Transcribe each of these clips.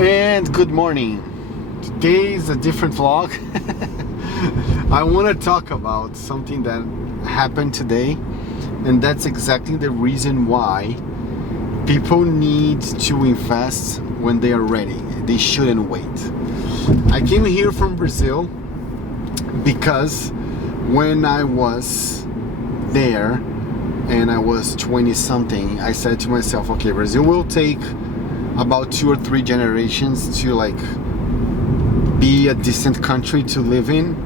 And good morning. Today is a different vlog. I want to talk about something that happened today, and that's exactly the reason why people need to invest when they are ready. They shouldn't wait. I came here from Brazil because when I was there and I was 20 something, I said to myself, okay, Brazil will take about 2 or 3 generations to be a decent country to live in,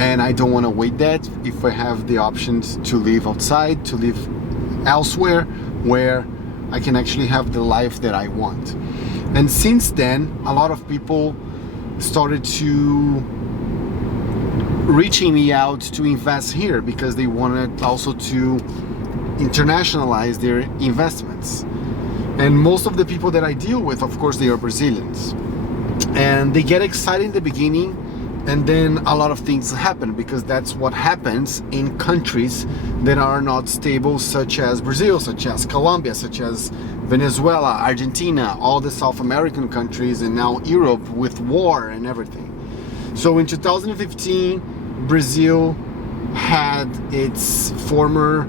and I don't want to wait that. If I have the options to live outside, to live elsewhere where I can actually have the life that I want. And since then, a lot of people started to reaching me out to invest here because they wanted also to internationalize their investments. And most of the people that I deal with, of course, they are Brazilians. And they get excited in the beginning, and then a lot of things happen, because that's what happens in countries that are not stable, such as Brazil, such as Colombia, such as Venezuela, Argentina, all the South American countries, and now Europe with war and everything. So in 2015, Brazil had its former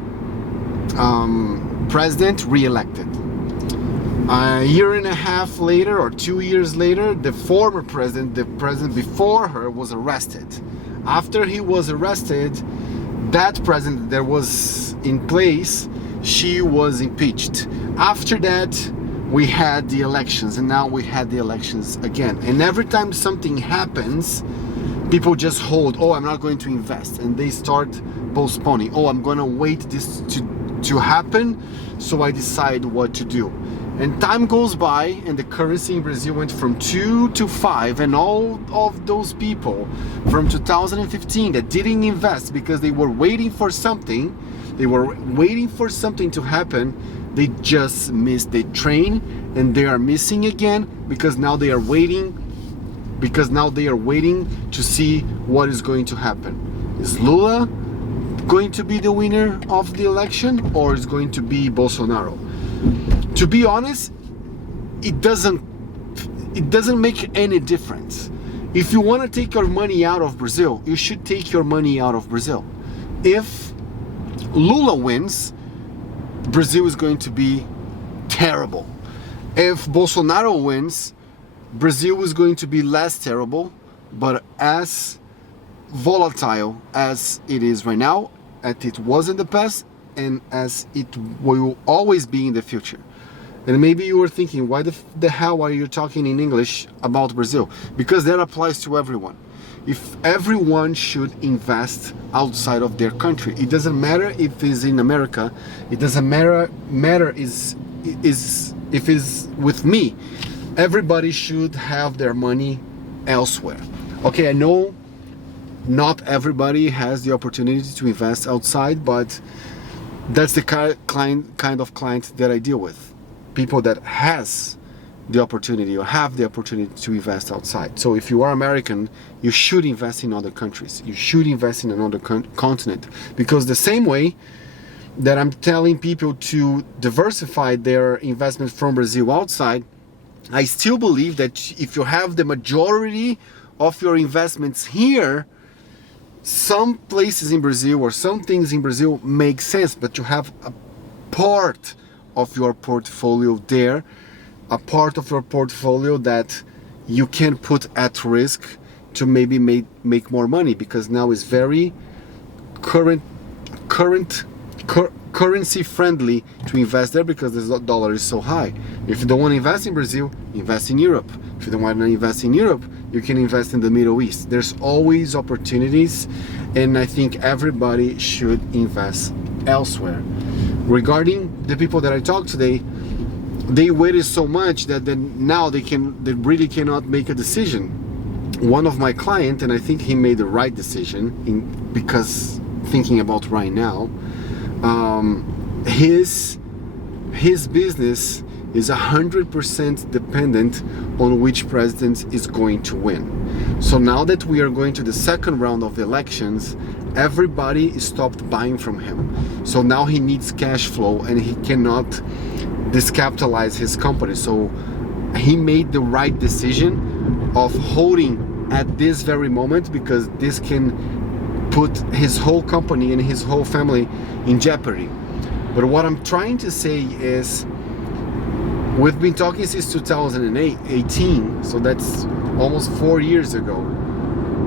president re-elected. A year and a half later, or 2 years later, the former president, the president before her, was arrested. After he was arrested, that president that was in place, she was impeached. After that, we had the elections, and now we had the elections again. And every time something happens, people just hold, oh, I'm not going to invest, and they start postponing. Oh, I'm going to wait this to happen, so I decide what to do. And time goes by, and the currency in Brazil went from 2 to 5, and all of those people from 2015 that didn't invest because they were waiting for something, to happen, they just missed the train, and they are missing again because now they are waiting to see what is going to happen. Is Lula going to be the winner of the election, or is going to be Bolsonaro? To be honest, it doesn't make any difference. If you want to take your money out of Brazil, you should take your money out of Brazil. If Lula wins, Brazil is going to be terrible. If Bolsonaro wins, Brazil is going to be less terrible, but as volatile as it is right now, as it was in the past, and as it will always be in the future. And maybe you were thinking, why the hell are you talking in English about Brazil? Because that applies to everyone. If everyone should invest outside of their country, it doesn't matter if it's in America, it doesn't matter if it's with me. Everybody should have their money elsewhere. Okay, I know not everybody has the opportunity to invest outside, but that's the kind of client that I deal with. People that has the opportunity or have the opportunity to invest outside. So if you are American, you should invest in other countries. You should invest in another continent. Because the same way that I'm telling people to diversify their investment from Brazil outside, I still believe that if you have the majority of your investments here, some places in Brazil or some things in Brazil make sense, but you have a part of your portfolio there, a part of your portfolio that you can put at risk to maybe make more money, because now it's very currency friendly to invest there because the dollar is so high. If you don't want to invest in Brazil, invest in Europe. If you don't want to invest in Europe, you can invest in the Middle East. There's always opportunities, and I think everybody should invest elsewhere. Regarding the people that I talked today, they waited so much that now they really cannot make a decision. One of my clients, and I think he made the right decision because thinking about right now, his business is 100% dependent on which president is going to win. So now that we are going to the second round of elections, everybody stopped buying from him. So now he needs cash flow, and he cannot discapitalize his company. So he made the right decision of holding at this very moment, because this can put his whole company and his whole family in jeopardy. But what I'm trying to say is, we've been talking since 2018, so that's almost 4 years ago,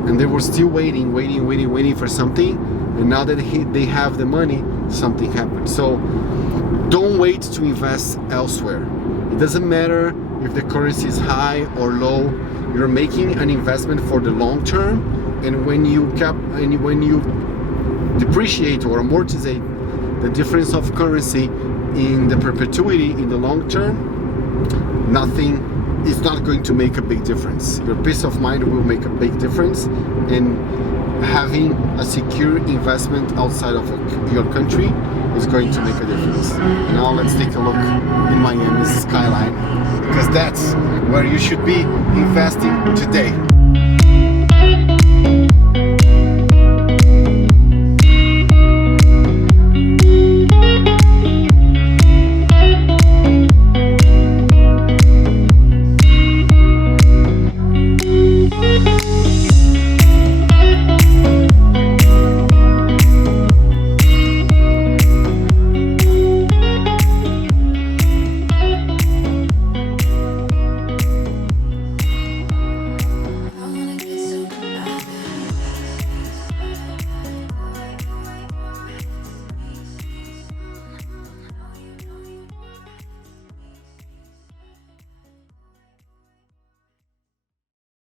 and they were still waiting for something, and now that they have the money, something happened. So don't wait to invest elsewhere. It doesn't matter if the currency is high or low. You're making an investment for the long term, and when you depreciate or amortize the difference of currency in the perpetuity in the long term, nothing is not going to make a big difference. Your peace of mind will make a big difference, and having a secure investment outside of your country is going to make a difference. Now let's take a look in Miami's skyline, because that's where you should be investing today.